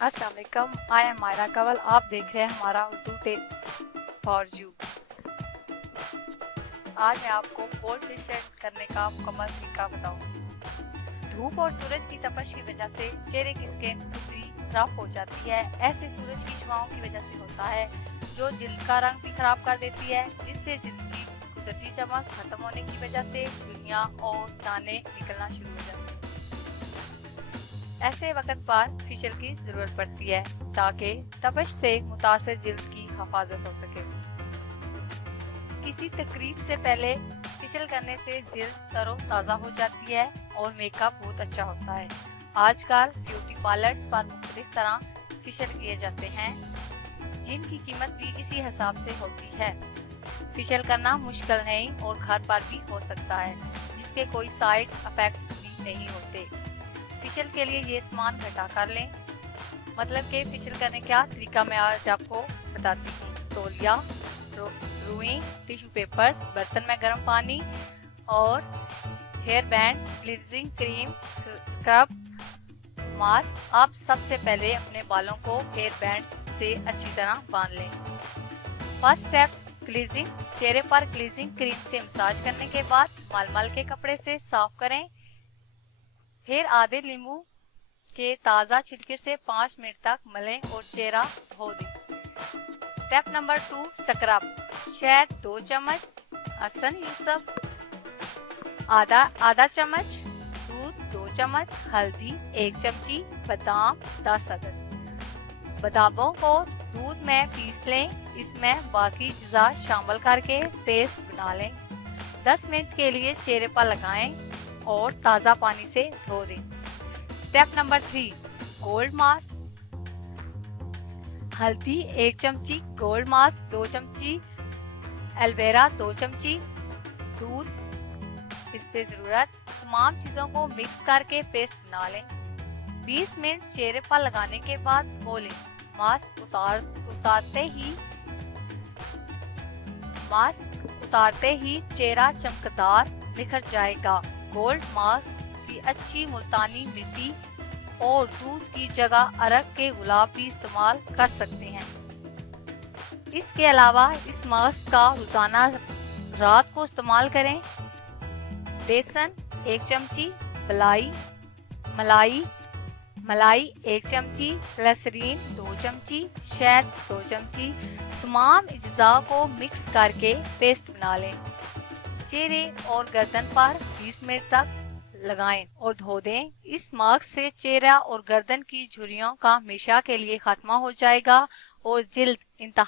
अस्सलाम वालेकुम, I am Myra Kanwal. आप देख रहे हैं हमारा उर्दू टिप्स फॉर यू। आज मैं आपको कोल्ड फेशियल करने का मुकम्मल तरीका बताऊंगी। धूप और सूरज की तपश की वजह से चेहरे की स्किन खुजली खराब हो जाती है। ऐसे सूरज की शुआओं की वजह से होता है, जो जिल्द का रंग भी खराब कर देती है, जिससे जिल्द की कुदरती चमक खत्म होने की वजह से झुर्रियां और दाने निकलना शुरू हो जाते हैं। ऐसे वक्त पर फेशियल की जरूरत पड़ती है ताकि तपश से मुतासर जिल्द की हिफाजत हो सके। किसी तकरीब से पहले फेशियल करने से जिल्द तरोताज़ा हो जाती है और मेकअप बहुत अच्छा होता है। आजकल ब्यूटी पार्लर्स पर मुख्तलिफ तरह फेशियल किए जाते हैं, जिनकी कीमत भी इसी हिसाब से होती है। फेशियल करना मुश्किल नहीं और घर पर भी हो सकता है, जिसके कोई साइड इफेक्ट्स भी नहीं होते। फेशियल के लिए ये सामान इकट्ठा कर लें। मतलब कि फेशियल करने का तरीका मैं आज आपको बताती हूँ। तौलिया, रुई, टिश्यू पेपर्स, बर्तन में गर्म पानी और hair band, cleansing cream, scrub, mask. आप सबसे पहले अपने बालों को हेयर बैंड से अच्छी तरह बांध लें। First step cleansing. चेहरे पर क्लींजिंग क्रीम से मसाज करने के बाद मलमल के कपड़े से साफ करें। फिर आधे नींबू के ताज़ा छिलके से 5 मिनट तक मलें और चेहरा धो दें। Step number 2 scrub. शहद 2 चम्मच, हसन यूसफ आधा चम्मच, दूध 2 चम्मच, हल्दी 1 चमची, बादाम 10 अदद। बादामों को दूध में पीस लें। इसमें बाकी अज़्ज़ा शामिल करके पेस्ट बना लें। 10 मिनट के लिए चेहरे पर लगाएं और ताज़ा पानी से धो दें। Step number 3 gold mask. हल्दी 1 चमची, गोल्ड मास्क 2 चमची, एलोवेरा 2 चमची, दूध इस पे जरूरत। तमाम चीजों को मिक्स करके पेस्ट बना लें। 20 मिनट चेहरे पर लगाने के बाद धो लें। मास्क उतारते ही चेहरा चमकदार निखर जाएगा। गोल्ड मास्क की अच्छी मुल्तानी मिट्टी और दूध की जगह अरक के गुलाब भी इस्तेमाल कर सकते हैं। इसके अलावा इस मास्क का रोजाना रात को इस्तेमाल करें। बेसन 1 चमची, मलाई 1 चमची, ग्लिसरीन 2 चमची, शहद 2 चमची। तमाम अज्जा को मिक्स करके पेस्ट बना लें। चेहरे और गर्दन पर 20 मिनट तक लगाएं और धो दें। इस मास्क से चेहरा और गर्दन की झुर्रियों का हमेशा के लिए खात्मा हो जाएगा और जिल्द इंतहा